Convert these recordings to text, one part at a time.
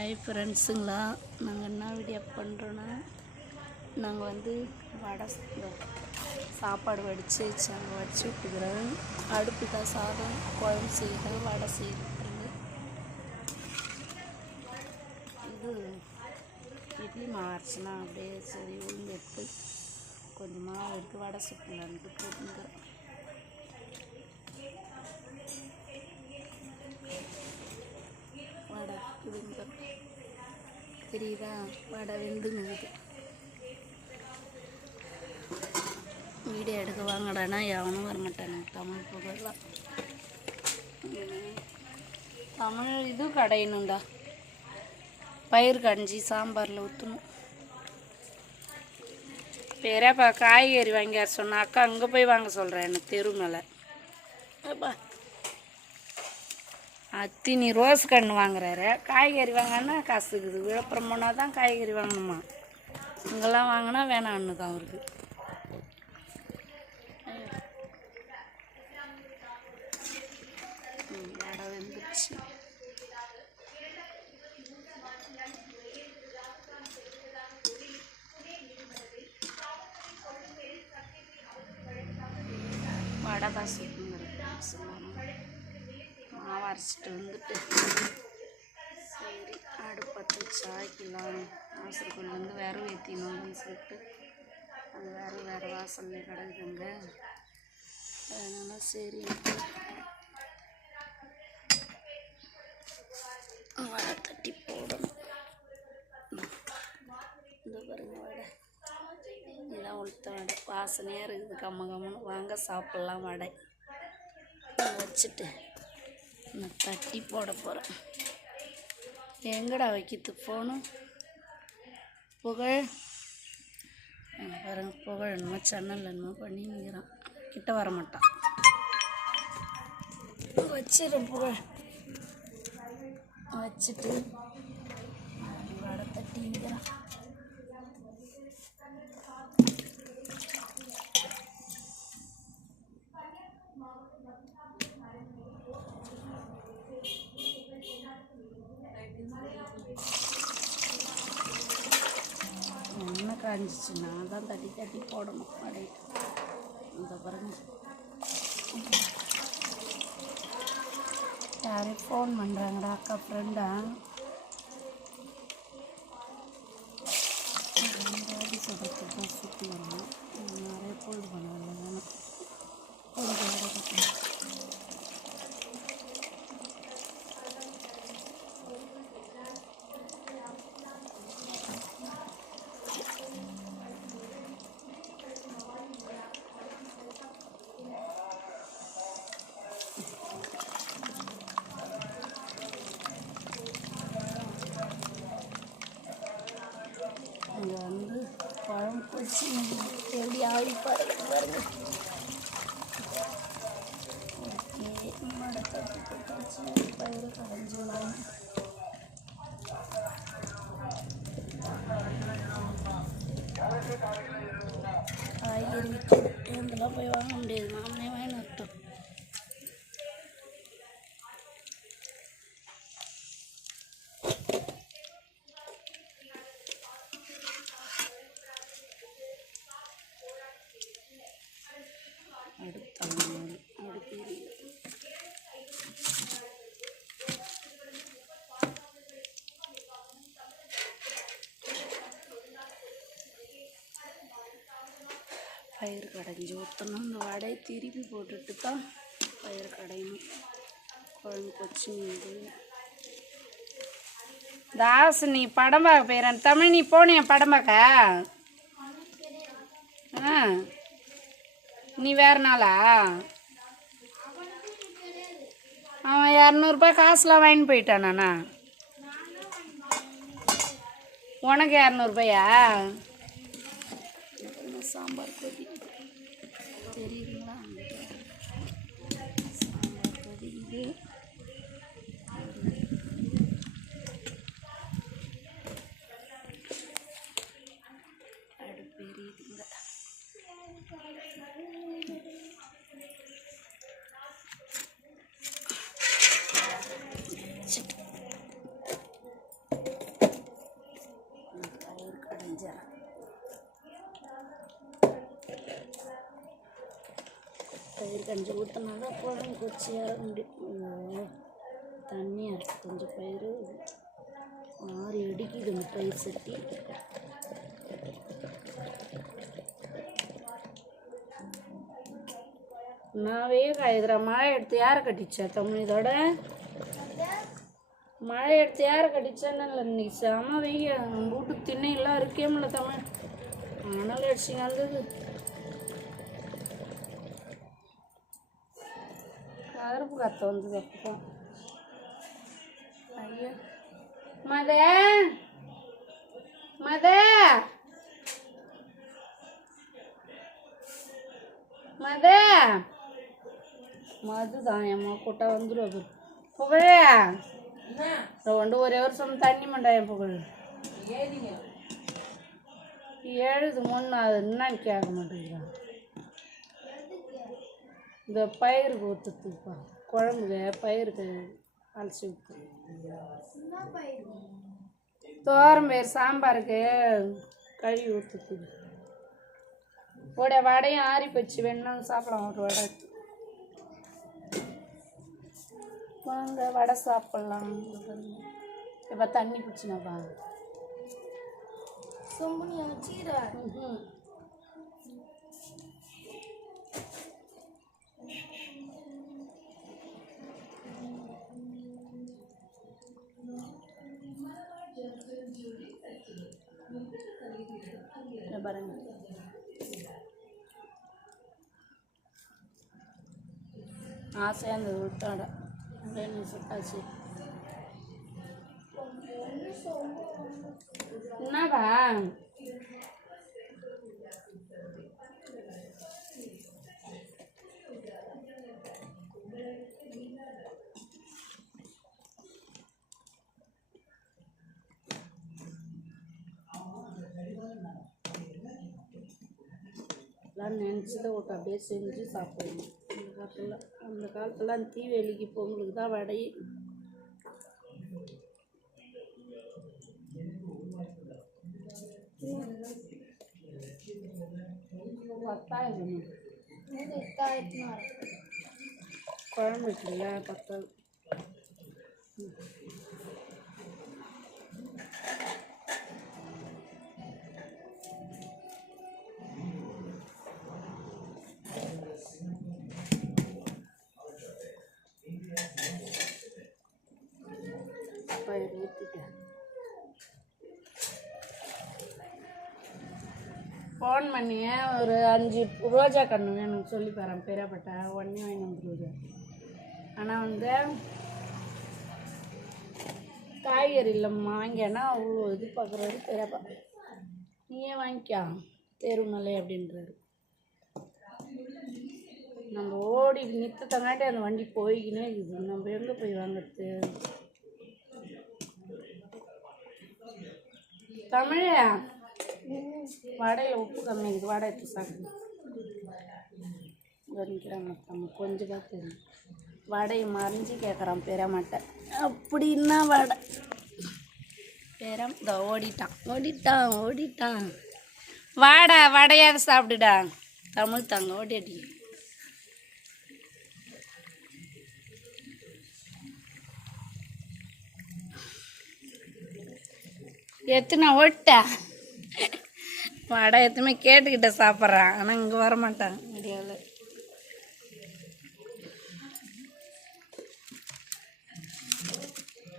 Hi ஃப்ரெண்ட்ஸுங்களா, நாங்கள் என்ன video பண்ணுறோன்னா, நாங்கள் வடை சாப்பாடு வடித்து வச்சு விட்டுக்கிறோம். அடுப்புக்கா சாதம் குழம்பு செய்கிறோம், வடை செய்கிறது. இது இட்லி மாவு அரைச்சினா அப்படியே சரி உளுந்து எடுத்து கொஞ்சம் மாவு எடுத்து வடை சுற்றலான்ட்டு போட்டுக்கிறோம். வடை இதுங்க தெரியுதா, வடை வெந்துங்குது. வீடியோ எடுக்க வாங்கடானா எவனும் வரமாட்டானுங்க. தமிழ் புகழலாம் தமிழ் இது கடையணுண்டா. பயிர் கஞ்சி சாம்பாரில் ஊற்றணும். பேரப்பா காய்கறி வாங்கி சொன்னா அக்கா அங்கே போய் வாங்க சொல்கிறேன். எனக்கு தெரு மேலே அத்தி நீ ரோஸ் கன்று வாங்குறாரு, காய்கறி வாங்கினா காசு இருக்குது. விழுப்புரம் போனால் தான் காய்கறி வாங்கணுமா, இங்கெல்லாம் வாங்கினா வேணான்னு தான் அவருக்கு. வடை வெந்துச்சு. வடை தான் சுற்றுங்கிறது மாவு அரைச்சிட்டு சரி அடுப்பத்தை வச்சு ஆக்கிடலாம். வாசலுக்குள்ளேருந்து விறகு ஏற்றினோன்னு சொல்லிட்டு அந்த வேறு வாசல்லே கிடக்குதுங்க. அதனால் சரி வடை தட்டி போடணும். இந்த பாருங்க வடை, இதெல்லாம் உளுத்த வடை வாசனையாக இருக்குது. கம்மன்னு வாங்க சாப்பிட்லாம். வடை வச்சுட்டு நான் தட்டி போட போகிறேன். எங்கடா வைக்கிறது போகணும் புகழ் பாருங்க. புகழ் என்னமோ சேனல் என்னமோ பண்ணி நிற்கிறான், கிட்ட வர மாட்டான். வச்சிடும் புகழ். வச்சுட்டு வடை தட்டி நிற்கிறான். என்ன காஞ்சிச்சுன்னா தான் தட்டி போடணும் வடை. இந்த பாருங்க, யாரையும் ஃபோன் பண்ணுறாங்கடா, அக்கா ஃப்ரெண்டா. சொல்கிறதுக்கு தான் சுற்றி வரணும். நிறைய பொழுது பண்ணல வேணும். இங்கே பழம் கொச்சி எப்படி ஆடி பாருங்க. ஓகே, வடை தட்டி போட்டாச்சு. பயிரை கடைஞ்சிடலாம். காய்கறி இதெல்லாம் போய் வாங்க முடியாது, நாமளே வாங்கி நட்டோம். பயிர் கடைஞ்சி ஊற்றணும். இந்த வடையை திருப்பி போட்டுட்டு தான் பயிர் கடையணும். குழம்பு கொச்சி மீது தாஸ் நீ படம் பார்க்க போயிடறேன். தமிழ் நீ போனியா படம் பார்க்க? நீ வேறு நாளா? அவன் 200 காசுலாம் வாங்கிட்டு போயிட்டான். நானா உனக்கு 200 சாம்பார் கொதிக்குது தெரியுதுங்களா? சாம்பார் கொதிக்குது. அடுப்பு எரியுதுங்க. பயிர் கஞ்சி ஊற்றினா தான் குழம்பு கொச்சி ஏற முடியும். தண்ணியாக இருக்குது கொஞ்சம் பயிர் ஆறி அடிக்குது இந்த பயிர் சட்டி. நாவே காய்கிற மழை எடுத்து யாரை கட்டிச்சா தமிழ் இதோட மழை எடுத்து யாரை கட்டிச்சான்னு இல்லை இன்னைக்கு செம வெய்ய வீட்டு திண்ணையெல்லாம் இருக்கே முடியல தமிழ் ஆனால் அடிச்சிங்க வந்தது கருப்பு காற்று வந்தது அப்போ. ஐயோ மத மத மத மதுதான் எம்மா கூட்டா வந்துடும் அது புகழ ரெண்டு ஒரே வருஷம் தண்ணி மண்டாயம் புகழ் எழுது முன்னு அது என்னன்னு கேட்க மாட்டேங்கிறான். இந்த பயிருக்கு ஊற்றுத்துப்பா குழம்புக்கு பயிருக்கு அலசி ஊற்று தோரம் பயிர் சாம்பாருக்கு கழுவி ஊற்றுத்துது. வடையும் ஆறி போச்சு வேணும்னா சாப்பிடலாம் ஒரு வடை வாங்க வடை சாப்பிட்லாம். இப்போ தண்ணி பிடிச்சினாப்பா சொம்புனியா வச்சுக்கிறா. பாருங்க ஆசையாக அந்த உள்தாடை ரெண்டு சுட்டாச்சு. என்னடா எல்லாம் நினச்சிதை விட்டு அப்படியே செஞ்சு சாப்பிடணும். அந்த காலத்துலாம் தீவெளிக்கு பொங்கலுக்கு தான் வடை. குழம்பு இருக்குல்ல பத்தாது. பயிர் ஊற்றிட்டேன். ஃபோன் பண்ணி ஒரு 5 ரோஜா கன்று வேணும்னு சொல்லி பாறேன் பெரியப்பட்ட உடனே வாங்கி வந்துடுவது. ஆனால் வந்து காய்கறி இல்லைம்மா வாங்கினா அவ்வளோ இது பார்க்குறாரு பெரியப்பா. நீயே வாங்கிக்கா தெருமலை அப்படின்றாரு. நம்ம ஓடி நிறுத்தங்காட்டி அந்த வண்டி போய்க்கினே இருக்குது. நம்ம எங்கே போய் வாங்கிறது? தமிழ வடையில் உப்பு கம்மி இருக்குது. வடை எடுத்து சாப்பிடுங்க கவனிக்கிறாங்க நம்ம கொஞ்சம் தான் தெரியும். வடையை மறைஞ்சி கேட்குறான் பெறமாட்டேன் அப்படின்னா வடை பெறம் இந்த ஓடிட்டான் வடையாவது சாப்பிடுடா தமிழ் தாங்க ஓடிடி. எத்தனை ஓட்ட வடை எத்தனை கேட்டுக்கிட்ட சாப்பிட்றான். ஆனால் இங்கே வரமாட்டான் மீடியாவில்.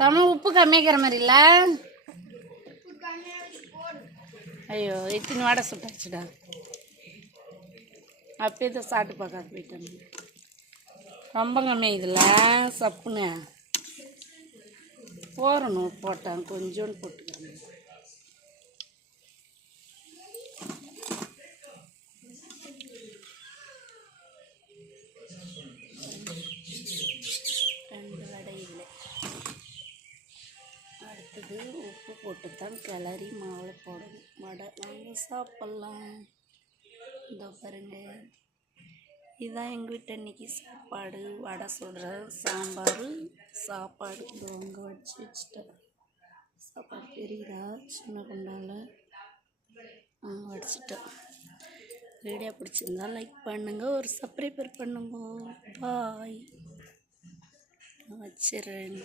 தமிழ் உப்பு கம்மியாக்கிற மாதிரி இல்லை. ஐயோ எத்தனை வடை சுட்டாச்சுடா. அப்பயே தான் சாப்பிட்டு பார்க்க போயிட்டாங்க. ரொம்ப கம்மியாகுதுல்ல சப்புன்னு போறணும். போட்டான் கொஞ்சோண்டு போட்டுக்கிறேன். அடுத்தது உப்பு போட்டு தான் கிளறி மாவில் போடணும். வடை வாங்க சாப்பிட்லாம். இந்த பாருங்க இதுதான் எங்கள் வீட்டு அன்றைக்கி சாப்பாடு. வடை சுடுறேன், சாம்பார், சாப்பாடு இது அங்கே வச்சுட்டேன். சாப்பாடு தெரியுதா சின்ன குண்டால வடிச்சிட்டேன். வீடியோ பிடிச்சிருந்தா லைக் பண்ணுங்க, ஒரு சப்ஸ்கிரைபர் பண்ணுங்க. பாய், நான் வச்சிடுறேன்.